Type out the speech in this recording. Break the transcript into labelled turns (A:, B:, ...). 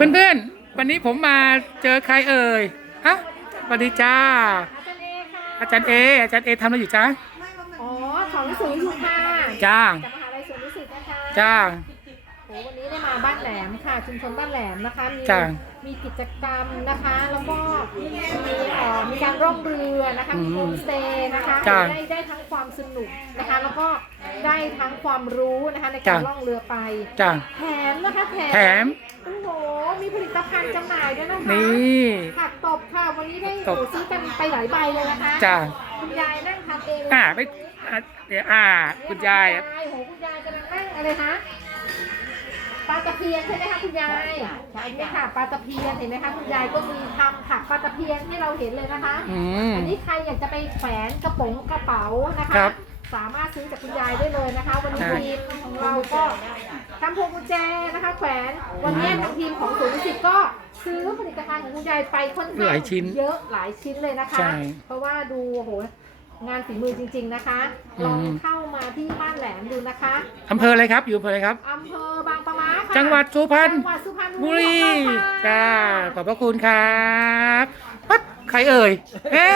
A: เพื่อนๆ วันนี้ผมมาเจอใครเอ่ยฮะสวัสดีจ้า
B: อาจารย์เอค่ะ
A: อาจารย์เอ อาจารย์เอทำอะไรอยู่จ้า
B: อ๋อสอนหนังสืออยู่ค่ะ
A: จ้า
B: จากมหาลัยสวนดุสิตนะคะ
A: จ้า
B: โอ้วันนี้ได้มาบ้านแหลมค่ะชุมชนบ้านแหลมนะคะ มี
A: จ้ะ
B: มีกิจกรรมนะคะ แล้วก็มีเอ่อมีการร่องเรือนะคะมีโฮมสเตย์นะคะ
A: จ้ะ
B: ได้ได้ทั้งความสนุกนะคะ แล้วก็ได้ทั้งความรู้นะคะในการ
A: จ้ะ
B: ล่องเรือไป
A: จ้า
B: แถมนะคะแถม
A: แถม
B: โอ้โหมี ผลิตภัณฑ์จำหน่ายด้วยนะคะ
A: นี่
B: ผักตบค่ะ วันนี้ได้
A: ตบ
B: โอ้ซื้อกันไปหลายใบเลยนะคะ
A: จ้า
B: คุณยายนั่งทำเองเลย
A: อ่าไม่อะเดี๋ยวอ่า คุณยาย
B: โอ้โหคุณยายกำลังนั่งอะไรคะปลาตะเพียนใช่ไหมคะคุณยายใช่ไหมค่ะปลาตะเพียนเห็นไหมคะคุณยายก็มีทำผักปลาตะเพียนให้เราเห็นเลยนะคะ
A: อืม
B: อันนี้ใครอยากจะไปแขวนกระป๋องกระเป๋านะคะ
A: ครับ
B: สามารถซื้อจากคุณยายได้เลยนะคะ วันนี้
A: ใช่
B: ทีมของเราก็ ทำพวงกุญแจนะคะแขวนวันนี้ทางทีมของศูนย์สิทธิ์ก็ซื้อผลิตภัณฑ์ของคุณยายไปค่อนข้าง
A: หลายชิ้น
B: เยอะหลายชิ้นเลยนะคะ
A: ใช่
B: เพราะว่าดูโอ้โหงานฝีมือจริง ๆนะคะ
A: อืม
B: ลองเข้ามาที่บ้านแหลมดูนะคะ
A: อำเภออะไรครับอยู่อำเภออะไรครับ
B: อำเภอบางปะมาค่ะ
A: จังหวัดสุพรรณ
B: จังหวัดสุพรรณ
A: บุ
B: บุ
A: รี
B: รีของเรา
A: จ้า
B: ค่ะ
A: ขอบพระคุณครับปั๊บใครเอ่ยเฮ้